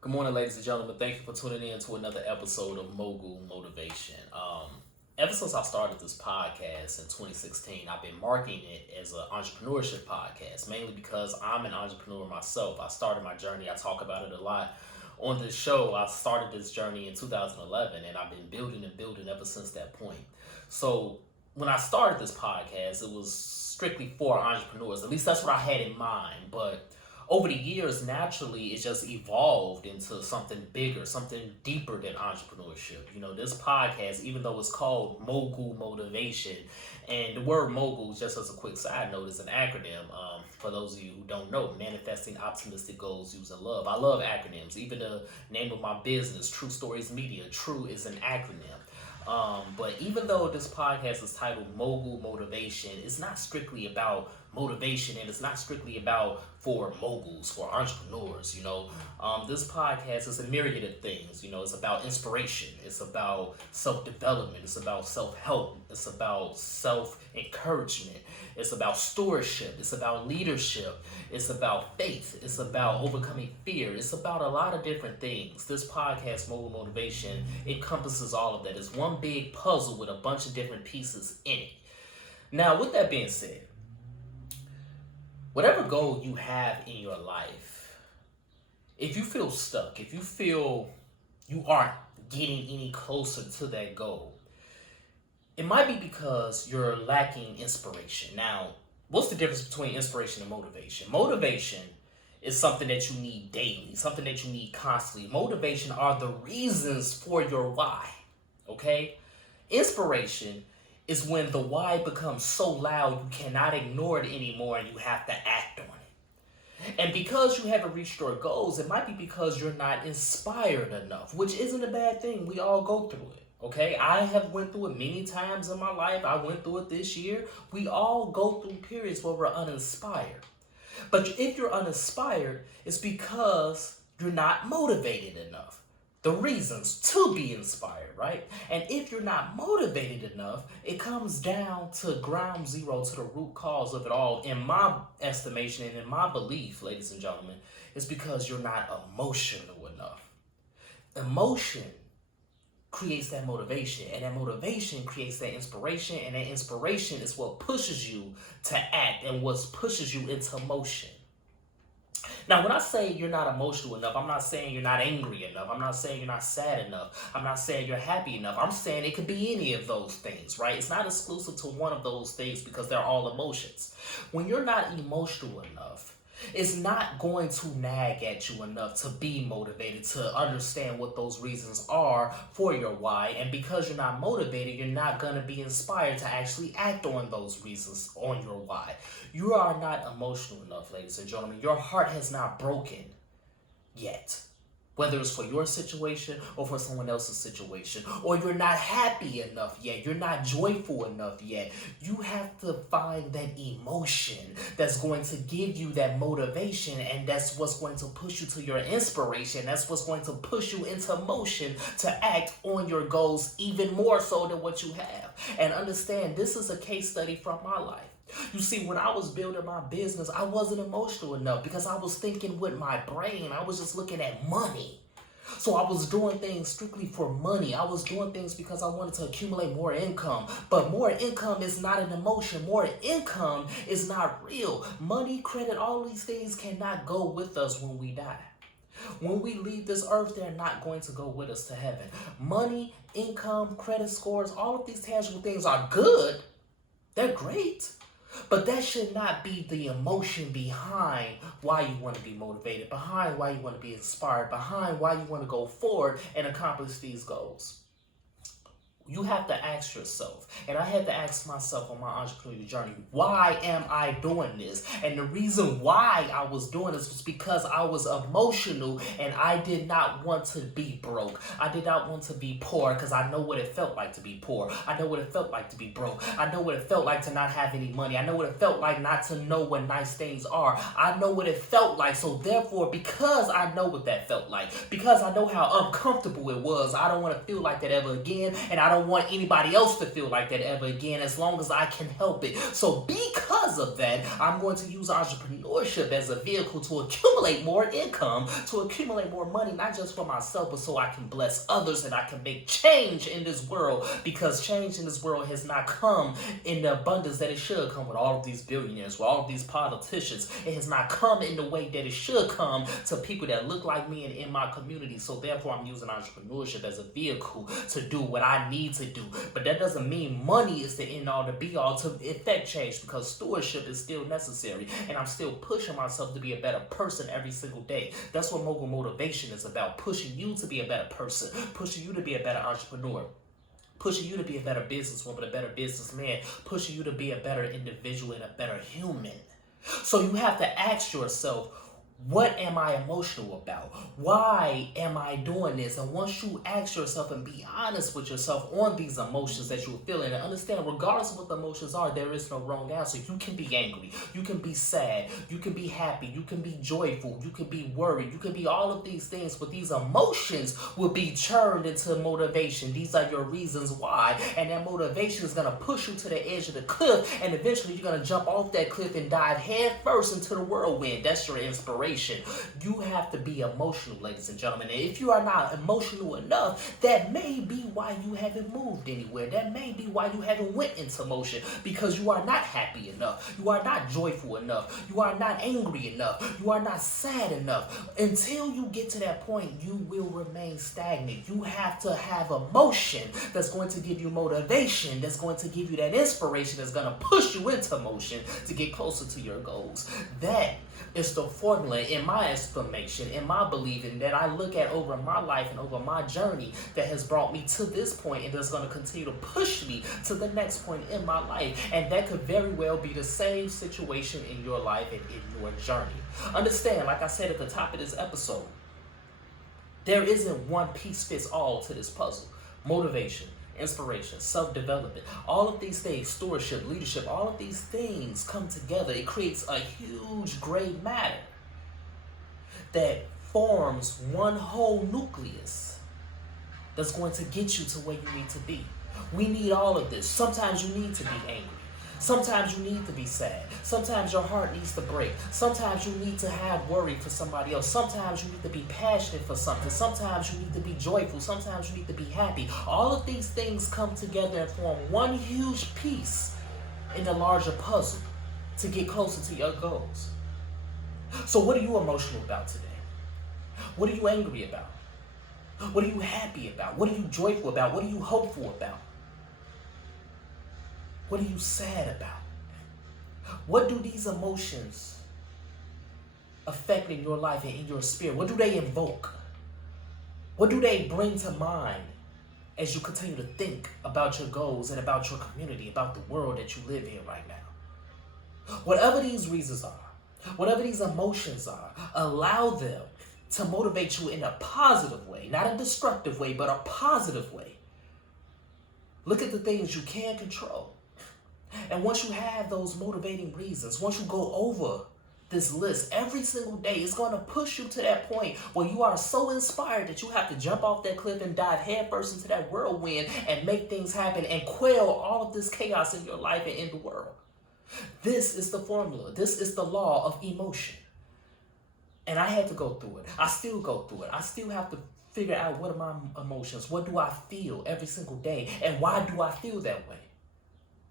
Good morning, ladies and gentlemen. Thank you for tuning in to another episode of Mogul Motivation. Ever since I started this podcast in 2016, I've been marketing it as an entrepreneurship podcast, mainly because I'm an entrepreneur myself. I started my journey, I talk about it a lot on this show. I started this journey in 2011, and I've been building and building ever since that point. So when I started this podcast, it was strictly for entrepreneurs. At least that's what I had in mind. But over the years, naturally, it just evolved into something bigger, something deeper than entrepreneurship. This podcast, even though it's called Mogul Motivation, and the word mogul, just as a quick side note, is an acronym. For those of you who don't know, manifesting optimistic goals using love. I love acronyms. Even the name of my business, True Stories Media, True is an acronym. But even though this podcast is titled Mogul Motivation, it's not strictly about motivation, and it's not strictly about for moguls, for entrepreneurs. This podcast is a myriad of things. It's about inspiration, it's about self-development, it's about self-help, it's about self-encouragement, it's about stewardship, it's about leadership, it's about faith, it's about overcoming fear, it's about a lot of different things. This podcast, Mogul Motivation, encompasses all of that. It's one big puzzle with a bunch of different pieces in it. Now, with that being said, whatever goal you have in your life, if you feel stuck, if you feel you aren't getting any closer to that goal, it might be because you're lacking inspiration. Now, what's the difference between inspiration and motivation? Motivation is something that you need daily, something that you need constantly. Motivation are the reasons for your why, okay? Inspiration is when the why becomes so loud you cannot ignore it anymore and you have to act on it. And because you haven't reached your goals, it might be because you're not inspired enough, which isn't a bad thing. We all go through it, okay? I have went through it many times in my life. I went through it this year. We all go through periods where we're uninspired. But if you're uninspired, it's because you're not motivated enough. The reasons to be inspired, right? And if you're not motivated enough, it comes down to ground zero, to the root cause of it all. In my estimation and in my belief, ladies and gentlemen, it's because you're not emotional enough. Emotion creates that motivation, and that motivation creates that inspiration, and that inspiration is what pushes you to act and what pushes you into motion. Now, when I say you're not emotional enough, I'm not saying you're not angry enough. I'm not saying you're not sad enough. I'm not saying you're happy enough. I'm saying it could be any of those things, right? It's not exclusive to one of those things because they're all emotions. When you're not emotional enough, it's not going to nag at you enough to be motivated, to understand what those reasons are for your why. And because you're not motivated, you're not going to be inspired to actually act on those reasons on your why. You are not emotional enough, ladies and gentlemen. Your heart has not broken yet. Whether it's for your situation or for someone else's situation, or you're not happy enough yet, you're not joyful enough yet, you have to find that emotion that's going to give you that motivation, and that's what's going to push you to your inspiration. That's what's going to push you into motion to act on your goals even more so than what you have. And understand, this is a case study from my life. You see, when I was building my business, I wasn't emotional enough because I was thinking with my brain. I was just looking at money. So I was doing things strictly for money. I was doing things because I wanted to accumulate more income. But more income is not an emotion. More income is not real. Money, credit, all these things cannot go with us when we die. When we leave this earth, they're not going to go with us to heaven. Money, income, credit scores, all of these tangible things are good. They're great. But that should not be the emotion behind why you want to be motivated, behind why you want to be inspired, behind why you want to go forward and accomplish these goals. You have to ask yourself, and I had to ask myself on my entrepreneurial journey, why am I doing this? And the reason why I was doing this was because I was emotional and I did not want to be broke. I did not want to be poor because I know what it felt like to be poor. I know what it felt like to be broke. I know what it felt like to not have any money. I know what it felt like not to know what nice things are. I know what it felt like. So therefore, because I know what that felt like, because I know how uncomfortable it was, I don't want to feel like that ever again, and I don't don't want anybody else to feel like that ever again as long as I can help it. So because of that, I'm going to use entrepreneurship as a vehicle to accumulate more income, to accumulate more money, not just for myself, but so I can bless others and I can make change in this world, because change in this world has not come in the abundance that it should come with all of these billionaires, with all of these politicians. It has not come in the way that it should come to people that look like me and in my community. So therefore, I'm using entrepreneurship as a vehicle to do what I need to do. But that doesn't mean money is the end all, the be all to effect change, because stewardship is still necessary. And I'm still pushing myself to be a better person every single day. That's what Mogul Motivation is about, pushing you to be a better person, pushing you to be a better entrepreneur, pushing you to be a better businesswoman, a better businessman, pushing you to be a better individual and a better human. So you have to ask yourself, what am I emotional about? Why am I doing this? And once you ask yourself and be honest with yourself on these emotions that you're feeling, and understand, regardless of what the emotions are, there is no wrong answer. You can be angry, you can be sad, you can be happy, you can be joyful, you can be worried, you can be all of these things, but these emotions will be turned into motivation. These are your reasons why, and that motivation is going to push you to the edge of the cliff, and eventually you're going to jump off that cliff and dive head first into the whirlwind. That's your inspiration. You have to be emotional, ladies and gentlemen. And if you are not emotional enough, that may be why you haven't moved anywhere. That may be why you haven't went into motion, because you are not happy enough. You are not joyful enough. You are not angry enough. You are not sad enough. Until you get to that point, you will remain stagnant. You have to have emotion that's going to give you motivation, that's going to give you that inspiration, that's going to push you into motion to get closer to your goals. That is the formula, in my estimation, in my believing, that I look at over my life and over my journey that has brought me to this point and that's going to continue to push me to the next point in my life. And that could very well be the same situation in your life and in your journey. Understand, like I said at the top of this episode, there isn't one piece fits all to this puzzle. Motivation, inspiration, self-development, all of these things, stewardship, leadership, all of these things come together. It creates a huge gray matter that forms one whole nucleus that's going to get you to where you need to be. We need all of this. Sometimes you need to be angry. Sometimes you need to be sad. Sometimes your heart needs to break. Sometimes you need to have worry for somebody else. Sometimes you need to be passionate for something. Sometimes you need to be joyful. Sometimes you need to be happy. All of these things come together and form one huge piece in the larger puzzle to get closer to your goals. So what are you emotional about today? What are you angry about? What are you happy about? What are you joyful about? What are you hopeful about? What are you sad about? What do these emotions affect in your life and in your spirit? What do they invoke? What do they bring to mind as you continue to think about your goals and about your community, about the world that you live in right now? Whatever these reasons are, whatever these emotions are, allow them to motivate you in a positive way, not a destructive way, but a positive way. Look at the things you can control. And once you have those motivating reasons, once you go over this list every single day, it's going to push you to that point where you are so inspired that you have to jump off that cliff and dive headfirst into that whirlwind and make things happen and quell all of this chaos in your life and in the world. This is the formula. This is the law of emotion. And I had to go through it. I still go through it. I still have to figure out what are my emotions. What do I feel every single day? And why do I feel that way?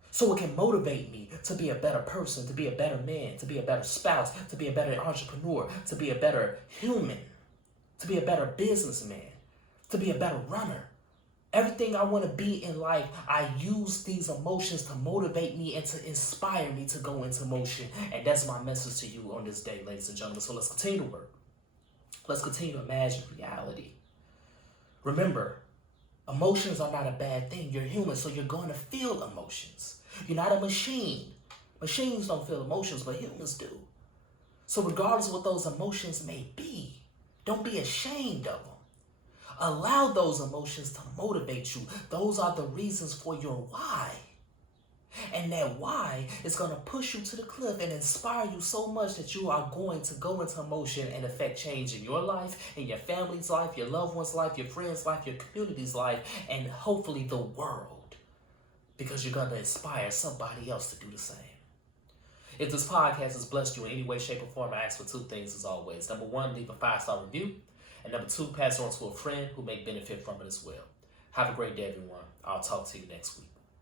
So it can motivate me to be a better person, to be a better man, to be a better spouse, to be a better entrepreneur, to be a better human, to be a better businessman, to be a better runner. Everything I want to be in life, I use these emotions to motivate me and to inspire me to go into motion. And that's my message to you on this day, ladies and gentlemen. So let's continue to work. Let's continue to imagine reality. Remember, emotions are not a bad thing. You're human, so you're going to feel emotions. You're not a machine. Machines don't feel emotions, but humans do. So regardless of what those emotions may be, don't be ashamed of them. Allow those emotions to motivate you. Those are the reasons for your why. And that why is going to push you to the cliff and inspire you so much that you are going to go into motion and affect change in your life, in your family's life, your loved one's life, your friend's life, your community's life, and hopefully the world. Because you're going to inspire somebody else to do the same. If this podcast has blessed you in any way, shape, or form, I ask for two things as always. Number one, leave a 5-star review. And number two, pass it on to a friend who may benefit from it as well. Have a great day, everyone. I'll talk to you next week.